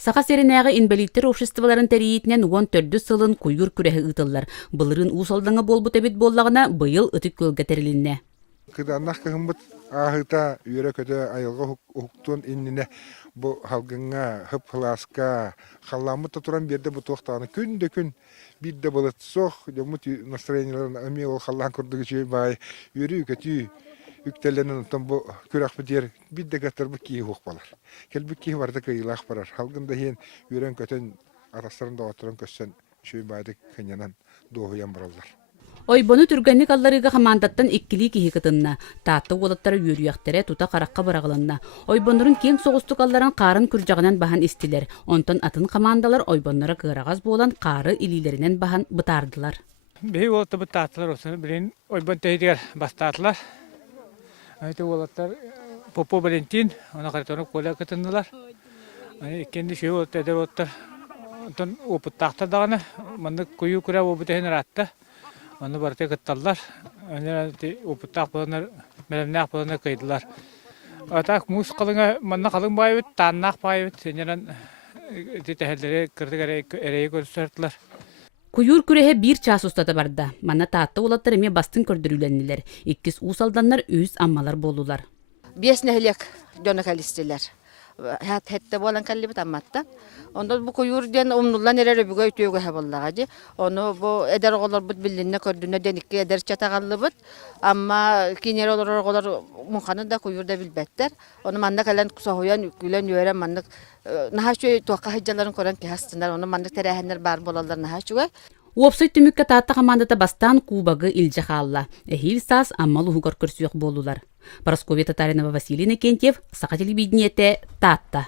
Саха серинäge инвалидтер обществоларын тәриитинен 14 сылын куйур күрәһе ытыллар. Былырын усалдаңа болбут эбит боллагына быйыл ытык көлгә терилинне. Кыданнах кыгымбыт ахыта үйрө көтө айылга хуктун иннине бу халгыңа хып хласка халламыта туран берде бу тохтаны күндө күн бидде болот сох жомут настроенияларын ами ол халлан көрдүгү чөй бай үйрү көтү үктеленен том бу күрәк битер бидде гатар бу ки хук балар келбү ки барда кыйлах барар халгында хен үйрөн көтөн арастарында отуран көссен чөй байды кенянан доуян баралар. Ойбону түргенник алларыга хамандаттан иккили киһи кытынна, таатты уолаттары үйрüяхтере тута каракка барагаланна. Ойбоннорун кең соҕустук алларын карын күржагынан бахан истилер. Онтон атын командалар ойбоннора кыарагас болан кары илилеринен бахан бытардылар. Бей уолатта бытаатылар осын билин ойбон тейдигер бастаатылар. Айты уолаттар Попо Валентин, она картонук коля кытыннылар. Икенди шөй уолатта эдер уолаттар. Онтон опыттаактар дагана, манны куйу күрә опытын ратта. Onu barıta kıttallar. Önce oputtak bulanlar, melemnak bulanlar kıydılar. Atak mus kalınga, manna kalın bayıbıt, tannak bayıbıt. Senyaran tehelleri kırdık ereyi gösterdiler. Kuyur kürehe bir ças ustata barda. Manna taatta ulattar eme bastın kördürülenniler. İkkiz usaldanlar üz ammalar bolular. Bies nehlek dönek alistiler. Hette bolan kallibit ammatta. Onda bu kuyur den umnullan erere bügöy tüyögü heballağı. Onu bu eder oğlar bud billinne kördüğüne denikki eder çatağallı bud. Ama kinyer oğlar mukanı da kuyurda bilbetler. Onu mandak elen soğuyan gülen yören mandak naha şöyle tuğka hıccaların koran ki hastınlar. Onu mandak terehenler bar bolalar naha şöyle. Uopsoy tümükka taatta kamandata bastan kubagı ilce xalla. Ehil sas ammalı hugar körsüyök bolular. Paraskovia Tatarinova Vasilina Kentyev, Saha Televидениете, Тата.